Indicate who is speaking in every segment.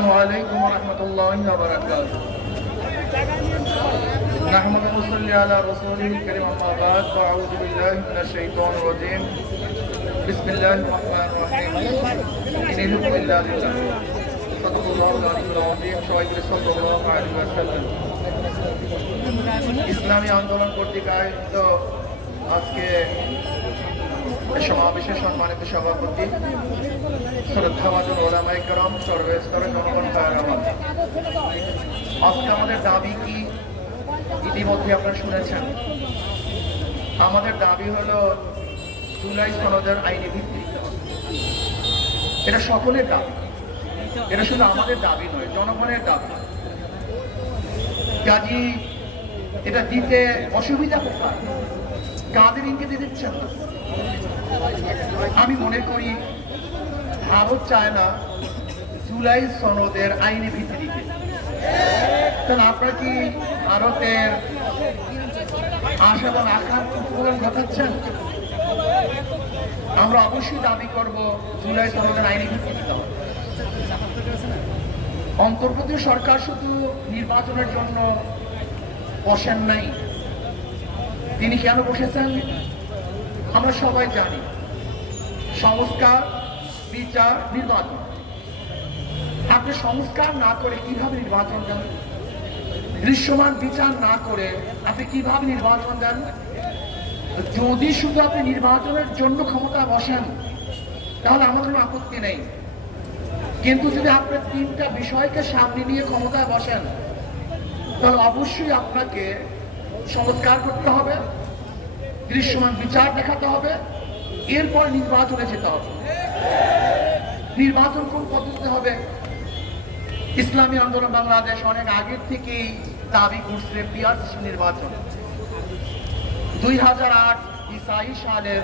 Speaker 1: السلام عليكم ورحمة الله وبركاته نحمد ونصلي على رسوله الكريم أما بعد فأعوذ بالله من الشيطان الرجيم بسم الله الرحمن الرحيم إن الحكم إلا لله صدق الله العلي العظيم সবাই করে সাল্লাল্লাহু আলাইহি ওয়াসাল্লাম ইসলামী আন্দোলন কর্তৃক আয়োজিত আজকে এই সমাবেশে সম্মানিত সভাপতি শ্রদ্ধাভাজন ওলামাই করম, সর্বস্তরের জনগণ আজকে আমাদের দাবি কি? ইতিমধ্যে আপনারা শুনেছেন। আমাদের দাবি হলো জুলাই সনদের আইনি ভিত্তি। এটা সকলের দাবি। এটা শুধু আমাদের দাবি নয়, জনগণের দাবি। কাজী, এটা দিতে অসুবিধা কোথায়? কাদের ইঙ্গিতে দিচ্ছেন? আমি মনে করি ভারত চায় না জুলাই সনদের আইনি ভিত্তি দিতে। তাহলে আপনারা কি ভারতের আশা এবং আকাঙ্ক্ষা পূরণ ঘটাচ্ছেন? আমরা অবশ্যই দাবি করব জুলাই সনদের আইনি ভিত্তি দিতে অন্তর্বর্তী সরকার শুধু নির্বাচনের জন্য বসেন নাই। তিনি কেন বসেছেন? আমরা সবাই জানি, সংস্কার, বিচার, নির্বাচন। আপনি সংস্কার না করে কীভাবে নির্বাচন দেন? দৃশ্যমান বিচার না করে আপনি কীভাবে নির্বাচন দেন? যদি শুধু আপনি নির্বাচনের জন্য ক্ষমতা বসেন, তাহলে আমার কোনো আপত্তি নেই। কিন্তু যদি আপনি তিনটা বিষয়কে সামনে নিয়ে ক্ষমতায় বসেন, তাহলে অবশ্যই আপনাকে সংস্কার করতে হবে। দৃশ্যমান বিচার দেখাতে হবে, এরপর নির্বাচনে যেতে হবে। নির্বাচন কোন পদ্ধতিতে হবে? ইসলামী আন্দোলন বাংলাদেশ অনেক আগের থেকেই দাবি করছে পিআরসি নির্বাচন। দুই হাজার আট ইসাই সালের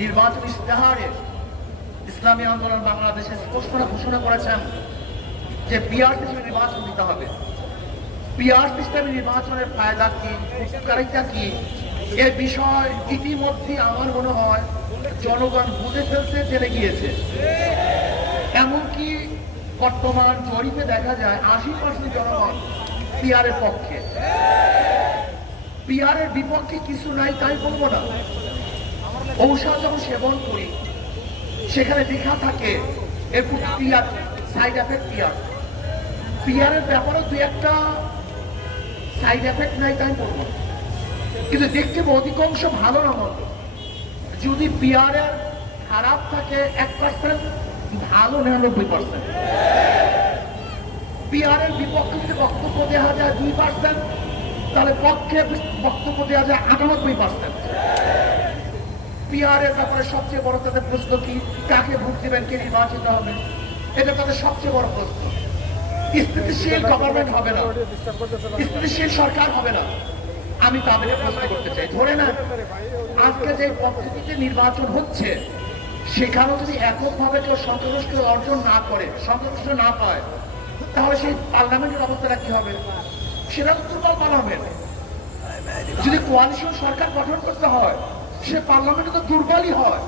Speaker 1: নির্বাচন ইস্তেহারে ইসলামী আন্দোলন বাংলাদেশে স্পষ্ট ঘোষণা করেছেন যে পিআর সিস্টেমে নির্বাচন দিতে হবে। পিআর সিস্টেমে নির্বাচনের ফায়দা কি, উপকারিতা কি এ বিষয় ইতিমধ্যে আমার মনে হয় জনগণ বুঝে ফেলতে জেনে গিয়েছে। এমনকি বর্তমান জরিপে দেখা যায় আশি পার্সেন্ট জনগণ পিআরের পক্ষে। পিআরের বিপক্ষে কিছু নাই, তাই বলব না। ঔষধ যখন সেবন করি। সেখানে লেখা থাকে, এরপর পিয়ার সাইড এফেক্ট পিয়ার পিয়ারের ব্যাপারে দু একটা সাইড এফেক্ট নাই, তাই বলব কিন্তু দেখতে অধিকাংশ ভালো না মন্দ। যদি পিয়ারের খারাপ থাকে এক পার্সেন্ট ভালো নিরানব্বই পার্সেন্ট পিয়ারের বিপক্ষে যদি বক্তব্য দেওয়া যায় দুই পার্সেন্ট তাহলে পক্ষে বক্তব্য দেওয়া যায় আটানব্বই পার্সেন্ট পিআরের ব্যাপারে সবচেয়ে বড় তাদের প্রশ্ন কি? কাকে ভোট দেবেন কে নির্বাচিত হবে? এটা তাদের সবচেয়ে বড় প্রশ্ন। স্থিতিশীল গভর্নমেন্ট হবে না। স্থিতিশীল সরকার হবে না। আমি তাদের প্রশ্ন করতে চাই। ধরে না আজকে যে পদ্ধতিতে নির্বাচন হচ্ছে, সেখানেও যদি এককভাবে কেউ সংখ্যাগরিষ্ঠ অর্জন না করে সংখ্যাগরিষ্ঠ না পায় তাহলে সেই পার্লামেন্টের অবস্থাটা কি হবে? সেটা দুর্বল পার্লামেন্ট যদি কোয়ালিশন সরকার গঠন করতে হয়, সে পার্লামেন্টে তো দুর্বলই হয়।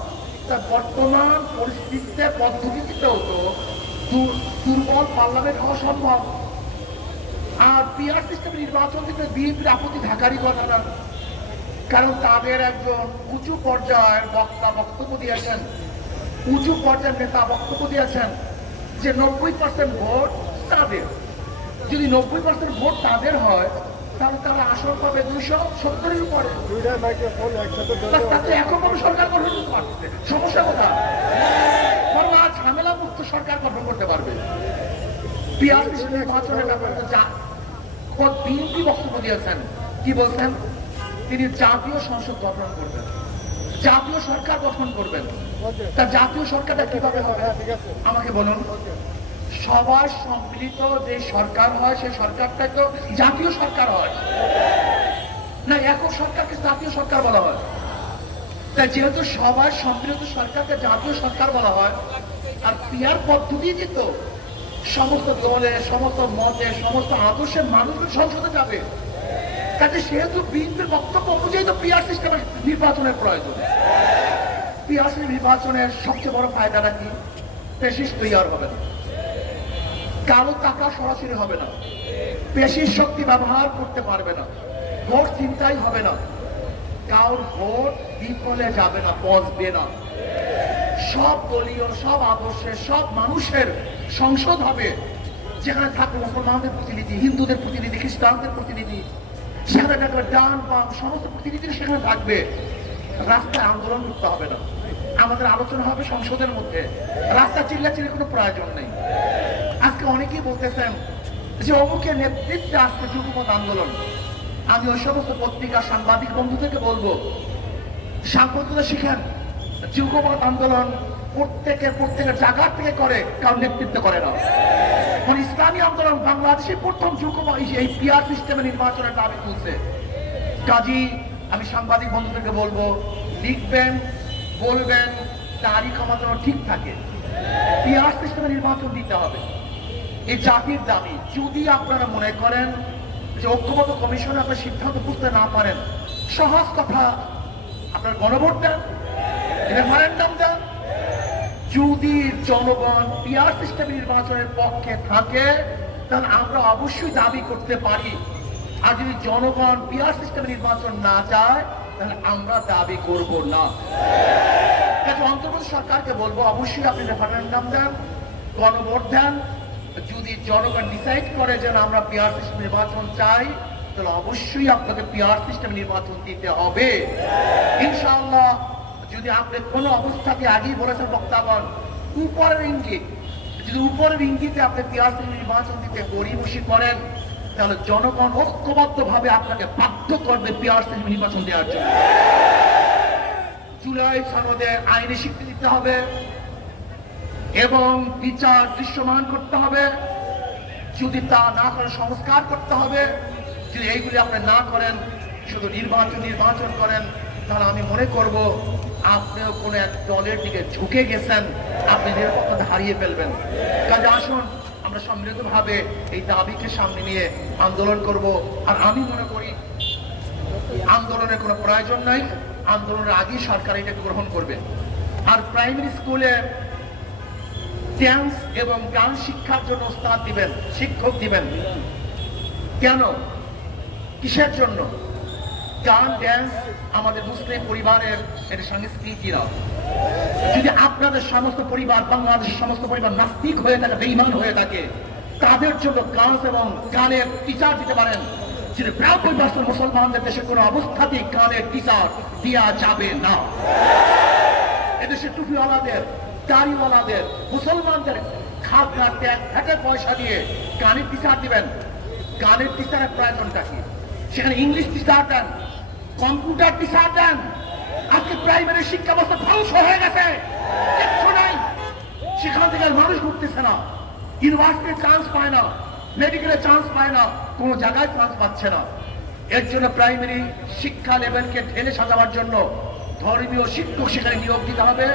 Speaker 1: তা বর্তমান পরিস্থিতিতে পদ্ধতিতেও তো দুর্বল পার্লামেন্ট হওয়া সম্ভব। আর পিআর সিস্টেম নির্বাচন কিন্তু বিএনপির আপত্তি ঢাকারই কথা না কারণ তাদের একজন উঁচু পর্যায়ের বক্তা বক্তব্য দিয়েছেন। উঁচু পর্যায়ের নেতা বক্তব্য দিয়েছেন যে নব্বই পার্সেন্ট ভোট তাদের। যদি নব্বই পার্সেন্ট ভোট তাদের হয় তাহলে তারা আসন পাবে দুইশো সত্তরের উপরে। তাতে এককভাবে সরকার গঠন করতে পারছে সমস্যা কোথায়? বরং আজ ঝামেলা মুক্ত সরকার গঠন করতে পারবে। পিআরপি নির্বাচনের ব্যাপারে তো যা বিএনপি বক্তব্য দিয়েছেন। কি বলছেন? তিনি জাতীয় সংসদ গঠন করবেন। জাতীয় সরকার গঠন করবেন। তা জাতীয় সরকারটা কীভাবে হবে? আমাকে বলুন। সবার সম্মিলিত যে সরকার হয়, সেই সরকারটা তো জাতীয় সরকার হয়। না, একক সরকারকে জাতীয় সরকার বলা হয়। তাই যেহেতু সবার সম্মিলিত সরকারকে জাতীয় সরকার বলা হয়, আর পিয়ার পদ্ধতি তো? সমস্ত দলে সমস্ত মতে সমস্ত আদর্শের মানুষগুলো সংসদে যাবে। কাজে সেহেতু বিএনপির বক্তব্য অনুযায়ী তো সিস্টেমের নির্বাচনের প্রয়োজন। পিয়ার নির্বাচনের সবচেয়ে বড় ফায়দাটা কি? পেশিস তৈরি হবে না। কালো টাকা সরাসরি হবে না। পেশির শক্তি ব্যবহার করতে পারবে না। ভোট চিন্তাই হবে না। কারোর ভোট বিফলে যাবে না বসবে না। সব দলীয়, সব আদর্শের, সব মানুষের সংসদ হবে, যেখানে থাকবে মুসলমানদের প্রতিনিধি, হিন্দুদের প্রতিনিধি, খ্রিস্টানদের প্রতিনিধি, সেখানে থাকবে ডান বাম সমস্ত প্রতিনিধি সেখানে থাকবে। রাস্তায় আন্দোলন করতে হবে না। আমাদের আলোচনা হবে সংসদের মধ্যে। রাস্তা চিল্লাচিল্লি কোনো প্রয়োজন নেই। আজকে অনেকেই বলতেছেন যে অমুকের নেতৃত্বে আজকে যুগপথ আন্দোলন। আমি ওই সমস্ত পত্রিকা সাংবাদিক বন্ধুদেরকে বলব সাংবাদিকতা শিখেন যুগপথ আন্দোলন প্রত্যেকের প্রত্যেকের জায়গা থেকে করে, কারণ নেতৃত্ব করে না। মানে ইসলামী আন্দোলন বাংলাদেশে প্রথম যুগপথ এই পিয়ার সিস্টেমে নির্বাচনের দাবি তুলছে। কাজী, আমি সাংবাদিক বন্ধুদেরকে বলব, লিখবেন, বলবেন তারিখ আমার ঠিক থাকে। পিয়ার সিস্টেমে নির্বাচন দিতে হবে। এই জাতির দাবি, যদি আপনারা মনে করেন যে ঐক্যবদ্ধ কমিশনে আপনার সিদ্ধান্ত বুঝতে না পারেন, সহজ কথা, আপনার গণভোট দেন রেফারেন্ডাম দেন যদি জনগণ পিয়ার সিস্টেম নির্বাচনের পক্ষে থাকে, তাহলে আমরা অবশ্যই দাবি করতে পারি। আর যদি জনগণ পিয়ার সিস্টেম নির্বাচন না চায়, তাহলে আমরা দাবি করব না। অন্তর্গত সরকারকে বলব, অবশ্যই আপনি রেফারেন্ডাম দেন, গণভোট দেন। যদি জনগণ ডিসাইড করে যে আমরা পিয়ার সিস্টেম নির্বাচন চাই, তাহলে অবশ্যই আপনাকে পিয়ার সিস্টেম নির্বাচন দিতে হবে। ইনশাআল্লাহ যদি আপনি কোনো অবস্থাতে আগেই বলেছেন, বক্তাগণ, উপরের ইঙ্গিত, যদি উপরের ইঙ্গিতে আপনি সিস্টেম নির্বাচন দিতে গড়িমসি করেন, তাহলে জনগণ ঐক্যবদ্ধ ভাবে আপনাকে বাধ্য করবে সিস্টেম নির্বাচন দেওয়ার জন্য। জুলাই সনদে আইনি স্বীকৃতি দিতে হবে এবং বিচার দৃশ্যমান করতে হবে। যদি তা না করে সংস্কার করতে হবে, যদি এইগুলি আপনি না করেন, শুধু নির্বাচন নির্বাচন করেন, তাহলে আমি মনে করব আপনিও কোনো এক দলের দিকে ঝুঁকে গেছেন, আপনি নিরাপত্তা হারিয়ে ফেলবেন। কাজে আসুন, আমরা সম্মিলিতভাবে এই দাবিকে সামনে নিয়ে আন্দোলন করব। আর আমি মনে করি, আন্দোলনের কোনো প্রয়োজন নাই, আন্দোলনের আগেই সরকার এটাকে গ্রহণ করবে। আর প্রাইমারি স্কুলে ড্যান্স এবং গান শিক্ষার জন্য ওস্তাদ দিবেন, শিক্ষক দিবেন। কেন? কিসের জন্য? গান ড্যান্স আমাদের মুসলিম পরিবারের এর সংস্কৃতি না যদি আপনাদের সমস্ত পরিবার বাংলাদেশের সমস্ত পরিবার নাস্তিক হয়ে থাকে বেইমান হয়ে থাকে, তাদের জন্য গান এবং গানের টিচার দিতে পারেন। মুসলমানদের দেশে কোনো অবস্থাতেই গানের টিচার দেওয়া যাবে না। এদেশে টুপিওয়ালাদের, দাড়িওয়ালাদের, মুসলমানদের খাজনা ট্যাক্স ভ্যাটের পয়সা দিয়ে গানের টিচার দিবেন। গানের টিচারের প্রয়োজনটা কি? সেখানে ইংলিশ টিচার দেন। কম্পিউটার টিচার দেন। আজকে প্রাইমারি শিক্ষা ব্যবস্থা ধ্বংস হয়ে গেছে। সেখান থেকে মানুষ ঘুরতেছে না। ইউনিভার্সিটির চান্স পায় না। মেডিকেলে চান্স পায় না। কোনো জায়গায় চান্স পাচ্ছে না। এর জন্য প্রাইমারি শিক্ষা লেভেলকে ঢেলে সাজাবার জন্য ধর্মীয় শিক্ষক সেখানে নিয়োগ দিতে হবে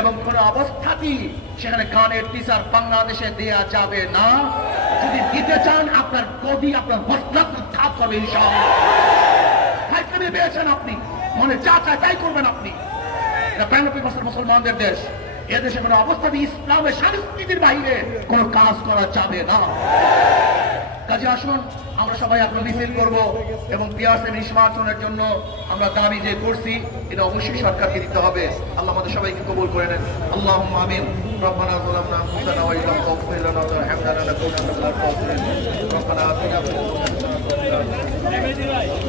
Speaker 1: এবং কোনো অবস্থাতেই সেখানে গানের টিচার বাংলাদেশে দেয়া যাবে না। যদি দিতে চান, আপনার গদি, আপনার মসলাত থাপ হবে ইনশাআল্লাহ। হাইকামে পেয়েছেন আপনি মনে যা চায় তাই করবেন আপনি এটা বিরানব্বই বছর মুসলমানদের দেশ এদেশে কোনো অবস্থাতে ইসলামের সংস্কৃতির বাইরে কোনো কাজ করা যাবে না কাজে আসুন আমরা সবাই আপনার মিছিল করব এবং পিয়ার্সের নিষ্মাচনের জন্য আমরা দাবি যে করছি এটা অবশ্যই সরকারকে দিতে হবে আল্লাহ আমাদের সবাইকে কবুল করে নেন আল্লাহ আমিন ربنا ظلمنا انفسنا وان لم تغفر لنا وترحمنا لنكونن من الخاسرين ربنا اتنا في الدنيا حسنة وفي الآخرة